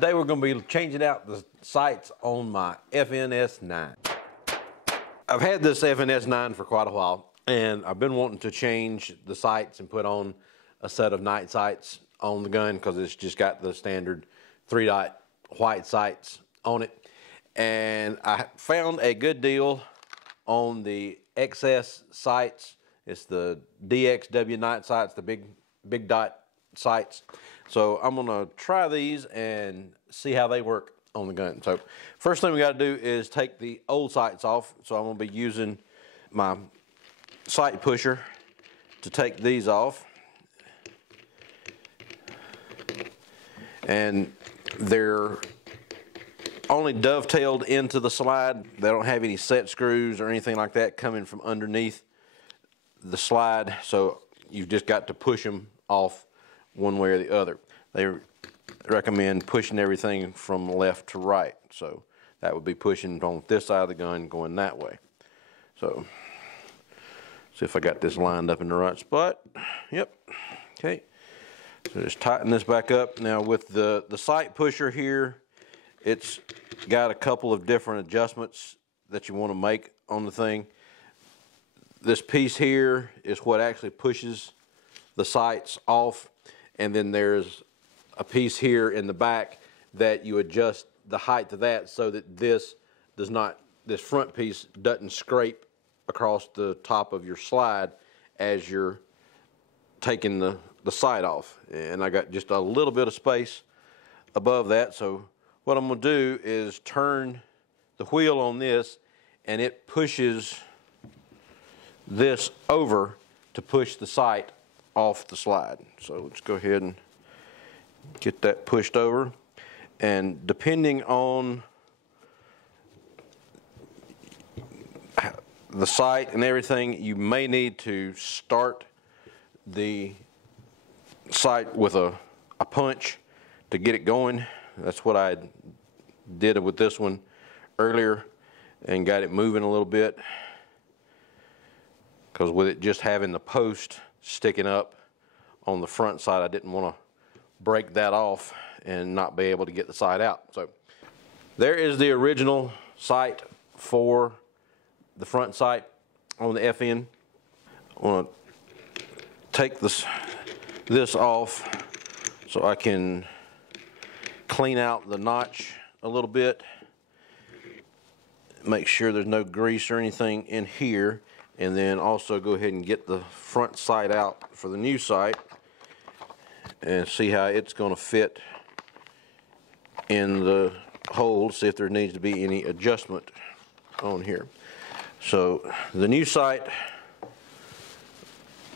Today we're going to be changing out the sights on my FNS9. I've had this FNS9 for quite a while, and I've been wanting to change the sights and put on a set of night sights on the gun because it's just got the standard 3-dot white sights on it. And I found a good deal on the XS sights. It's the DXW night sights, the big dot sights. So I'm gonna try these and see how they work on the gun. So first thing we gotta do is take the old sights off. So I'm gonna be using my sight pusher to take these off. And they're only dovetailed into the slide. They don't have any set screws or anything like that coming from underneath the slide. So you've just got to push them off one way or the other. They recommend pushing everything from left to right. So that would be pushing on this side of the gun going that way. So see if I got this lined up in the right spot. Yep. Okay. So just tighten this back up. Now with the sight pusher here, it's got a couple of different adjustments that you want to make on the thing. This piece here is what actually pushes the sights off. And then there's a piece here in the back that you adjust the height of that so that this front piece doesn't scrape across the top of your slide as you're taking the sight off. And I got just a little bit of space above that. So what I'm gonna do is turn the wheel on this, and it pushes this over to push the sight off the slide. So let's go ahead and get that pushed over. And depending on the sight and everything, you may need to start the sight with a punch to get it going. That's what I did with this one earlier and got it moving a little bit, because with it just having the post sticking up on the front side, I didn't want to break that off and not be able to get the sight out. So there is the original sight for the front sight on the FN. I want to take this off so I can clean out the notch a little bit, make sure there's no grease or anything in here, and then also go ahead and get the front sight out for the new sight and see how it's going to fit in the hole, see if there needs to be any adjustment on here. So the new sight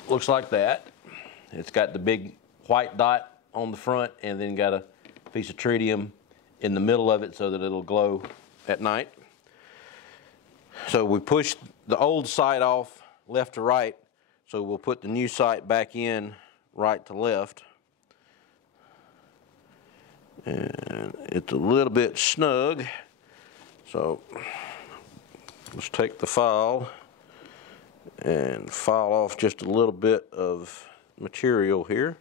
looks like that. It's got the big white dot on the front and then got a piece of tritium in the middle of it so that it'll glow at night. So we pushed the old sight off left to right, so we'll put the new sight back in right to left. And it's a little bit snug, so let's take the file and file off just a little bit of material here.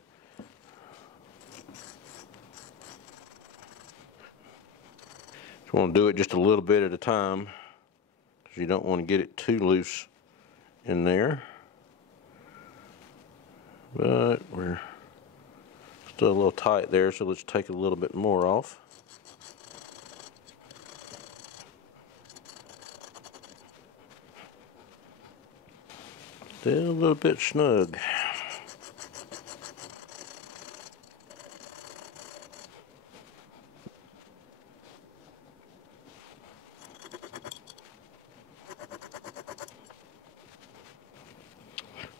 You want to do it just a little bit at a time, because you don't want to get it too loose in there. But we're still a little tight there, so let's take a little bit more off. Still a little bit snug.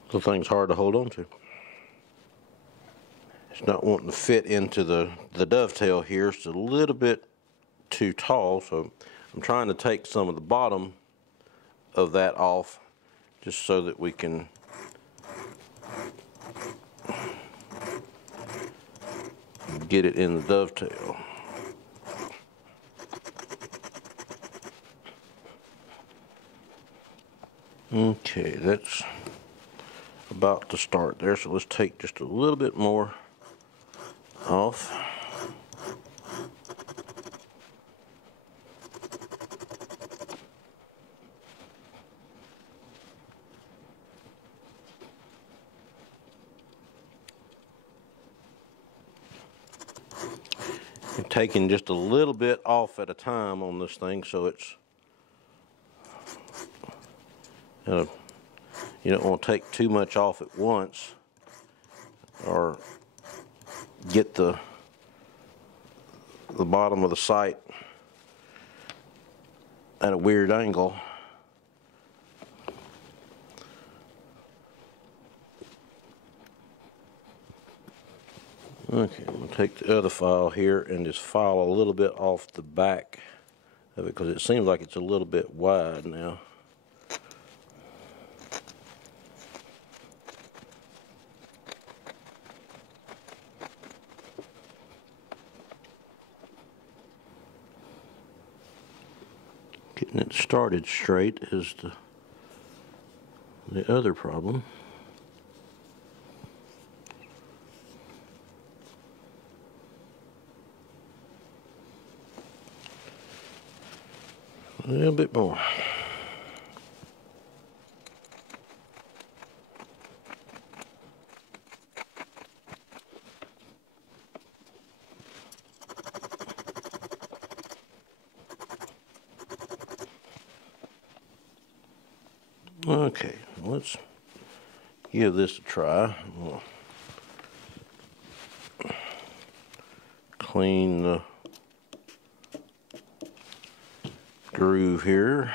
The thing's hard to hold on to. It's not wanting to fit into the dovetail here. It's a little bit too tall, so I'm trying to take some of the bottom of that off just so that we can get it in the dovetail. Okay, that's about to start there, so let's take just a little bit more off. I'm taking just a little bit off at a time on this thing, so it's you don't want to take too much off at once or get the bottom of the sight at a weird angle. Okay, I'm going to take the other file here and just file a little bit off the back of it because it seems like it's a little bit wide now. Getting it started straight is the other problem. A little bit more. Okay, let's give this a try. We'll clean the groove here.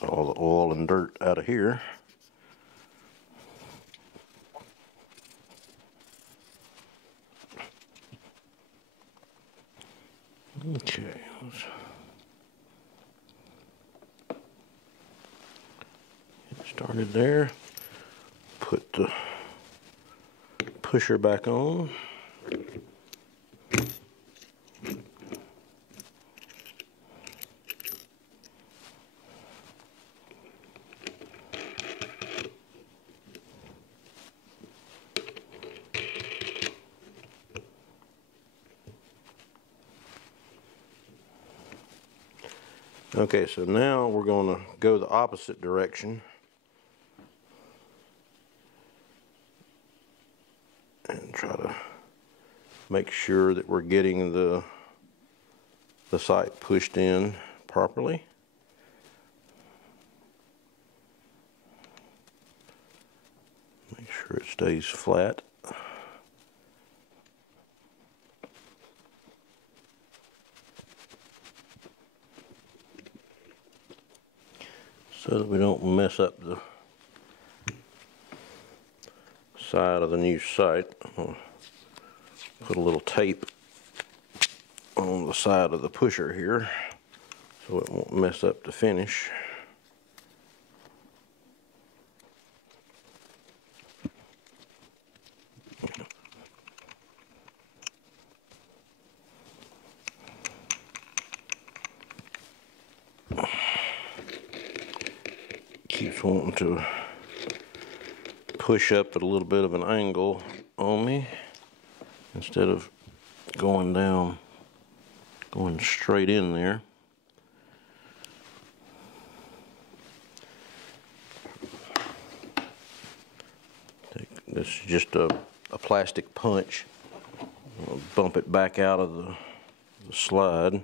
Get all the oil and dirt out of here. Okay, let's get started there. Put the pusher back on. Okay, so now we're going to go the opposite direction and try to make sure that we're getting the sight pushed in properly. Make sure it stays flat. So that we don't mess up the side of the new sight. I'll put a little tape on the side of the pusher here so it won't mess up the finish. Keeps wanting to push up at a little bit of an angle on me instead of going down, going straight in there. This is just a plastic punch. I'll bump it back out of the slide.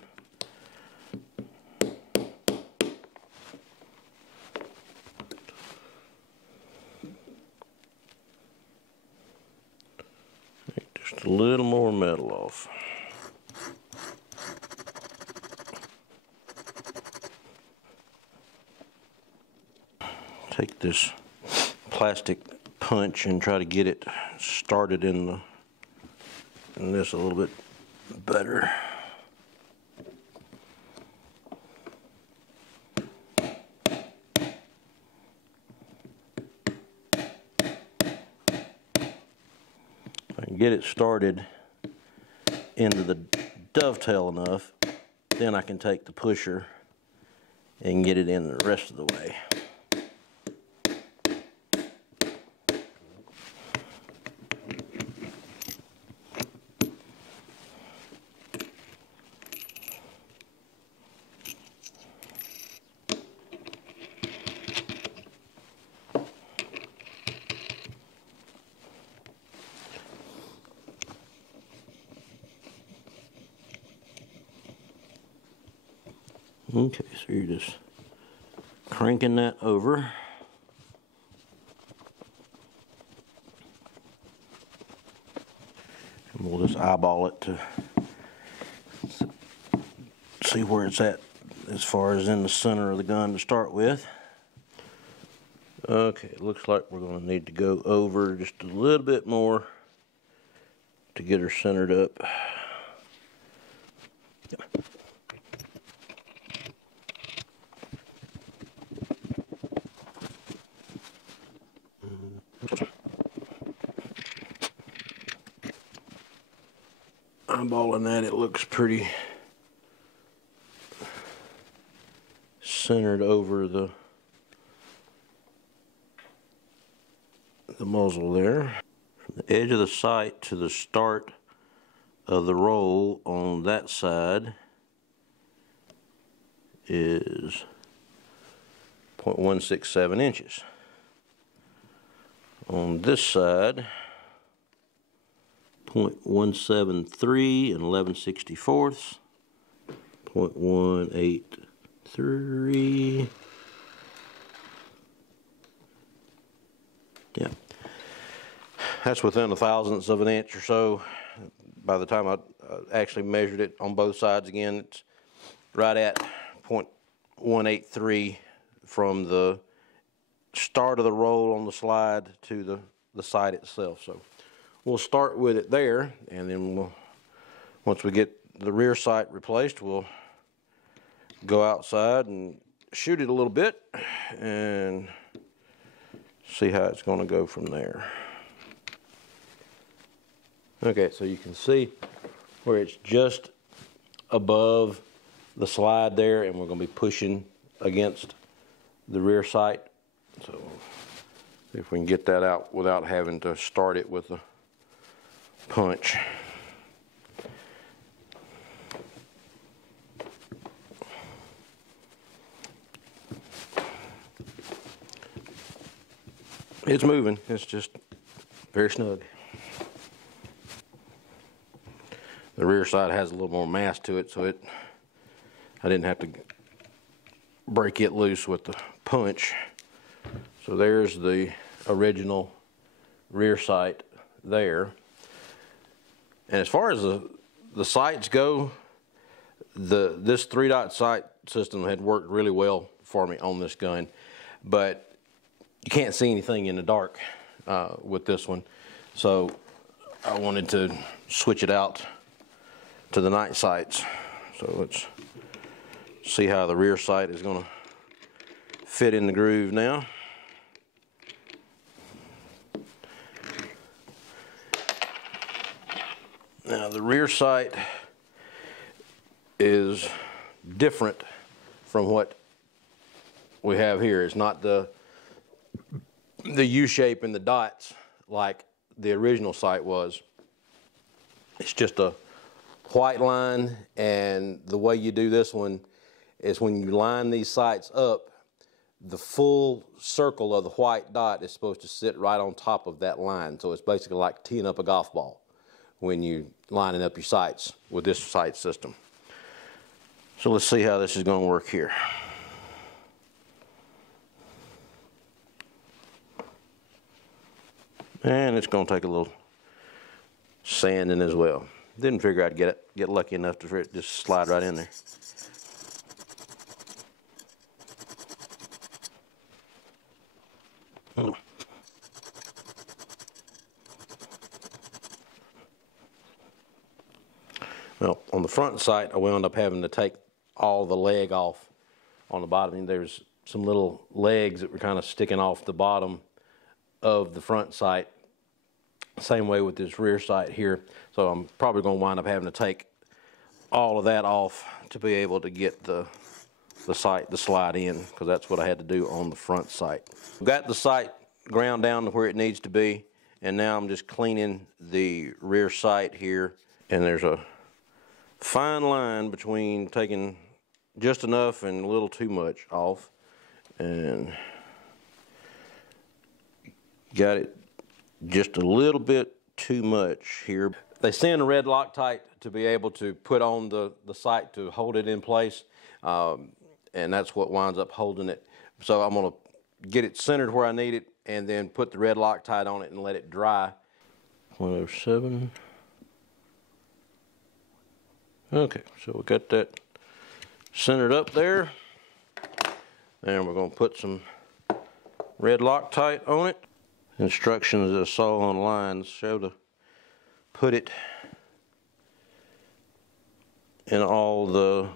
Just a little more metal off. Take this plastic punch and try to get it started in this a little bit better. If I can get it started into the dovetail enough, then I can take the pusher and get it in the rest of the way. Okay, so you're just cranking that over. And we'll just eyeball it to see where it's at as far as in the center of the gun to start with. Okay, it looks like we're going to need to go over just a little bit more to get her centered up. Eyeballing that, it looks pretty centered over the muzzle there. From the edge of the sight to the start of the roll on that side is 0.167 inches. On this side, 0.173 and 11/64, 0.183. Yeah, that's within a thousandths of an inch or so. By the time I actually measured it on both sides again, it's right at 0.183 from the start of the roll on the slide to the sight itself. So we'll start with it there, and then once we get the rear sight replaced, we'll go outside and shoot it a little bit and see how it's going to go from there. Okay, so you can see where it's just above the slide there, and we're going to be pushing against the rear sight. So if we can get that out without having to start it with a punch. It's moving, it's just very snug. The rear side has a little more mass to it, so I didn't have to break it loose with the punch. So there's the original rear sight there. And as far as the sights go, this 3-dot sight system had worked really well for me on this gun, but you can't see anything in the dark with this one. So I wanted to switch it out to the night sights. So let's see how the rear sight is going to fit in the groove now. Now the rear sight is different from what we have here. It's not the U shape and the dots like the original sight was. It's just a white line, and the way you do this one is when you line these sights up, the full circle of the white dot is supposed to sit right on top of that line. So it's basically like teeing up a golf ball when you lining up your sights with this sight system. So let's see how this is going to work here. And it's going to take a little sanding as well. Didn't figure I'd get lucky enough to just slide right in there. Well, on the front sight, I wound up having to take all the leg off on the bottom. And there's some little legs that were kind of sticking off the bottom of the front sight. Same way with this rear sight here. So I'm probably going to wind up having to take all of that off to be able to get the sight to slide in, because that's what I had to do on the front sight. Got the sight ground down to where it needs to be, and now I'm just cleaning the rear sight here, and there's a fine line between taking just enough and a little too much off, and got it just a little bit too much here. They send a red Loctite to be able to put on the sight to hold it in place. and that's what winds up holding it. So I'm gonna get it centered where I need it, and then put the red Loctite on it and let it dry. 107. Okay, so we got that centered up there. And we're gonna put some red Loctite on it. Instructions I saw online show to put it in all the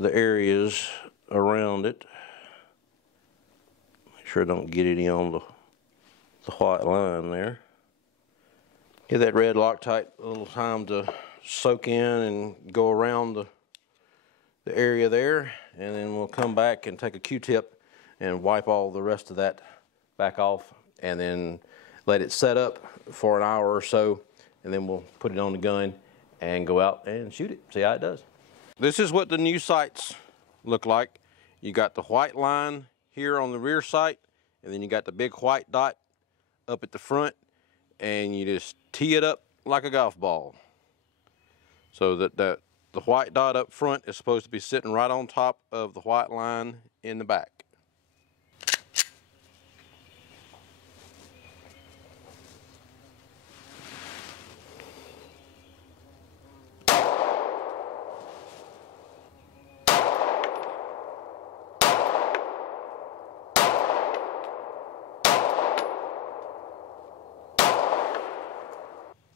areas around it. Make sure I don't get any on the white line there. Give that red Loctite a little time to soak in and go around the area there, and then we'll come back and take a Q-tip and wipe all the rest of that back off, and then let it set up for an hour or so, and then we'll put it on the gun and go out and shoot it, see how it does. This is what the new sights look like. You got the white line here on the rear sight, and then you got the big white dot up at the front, and you just tee it up like a golf ball. So that the white dot up front is supposed to be sitting right on top of the white line in the back.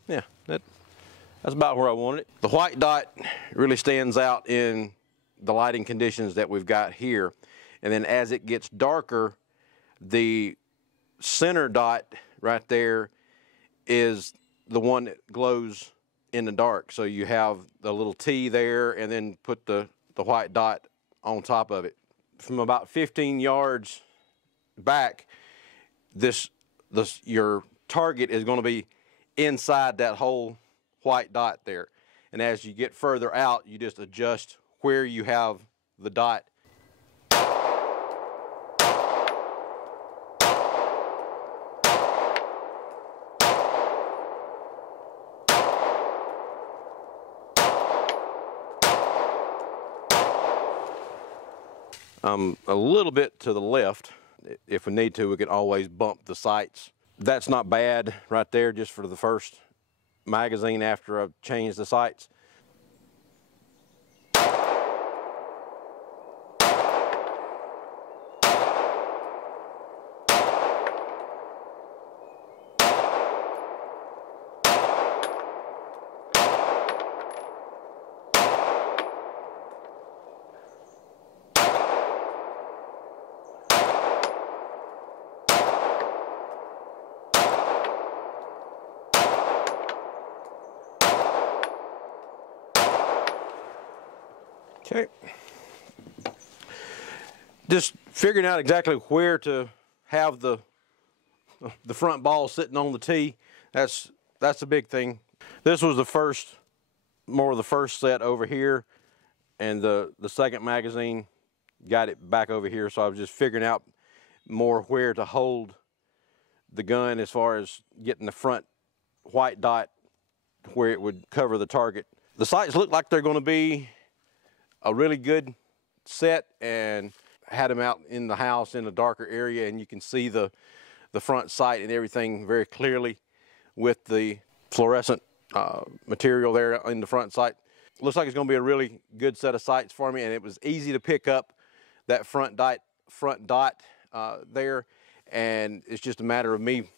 Yeah, that's about where I wanted it. The white dot really stands out in the lighting conditions that we've got here. And then as it gets darker, the center dot right there is the one that glows in the dark. So you have the little T there, and then put the white dot on top of it. From about 15 yards back, your target is going to be inside that whole white dot there. And as you get further out, you just adjust where you have the dot. A little bit to the left. If we need to, we can always bump the sights. That's not bad right there, just for the first magazine after I've changed the sights. Okay, just figuring out exactly where to have the front ball sitting on the tee. That's the big thing. This was more of the first set over here, and the second magazine got it back over here. So I was just figuring out more where to hold the gun as far as getting the front white dot where it would cover the target. The sights look like they're going to be a really good set, and had them out in the house in a darker area, and you can see the front sight and everything very clearly with the fluorescent material there in the front sight. Looks like it's going to be a really good set of sights for me, and it was easy to pick up that front dot there, and it's just a matter of me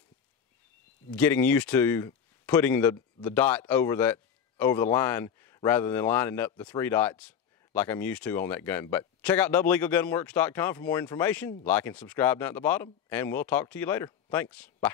getting used to putting the dot over the line rather than lining up the 3 dots like I'm used to on that gun. But check out doubleeaglegunworks.com for more information. Like and subscribe down at the bottom, and we'll talk to you later. Thanks. Bye.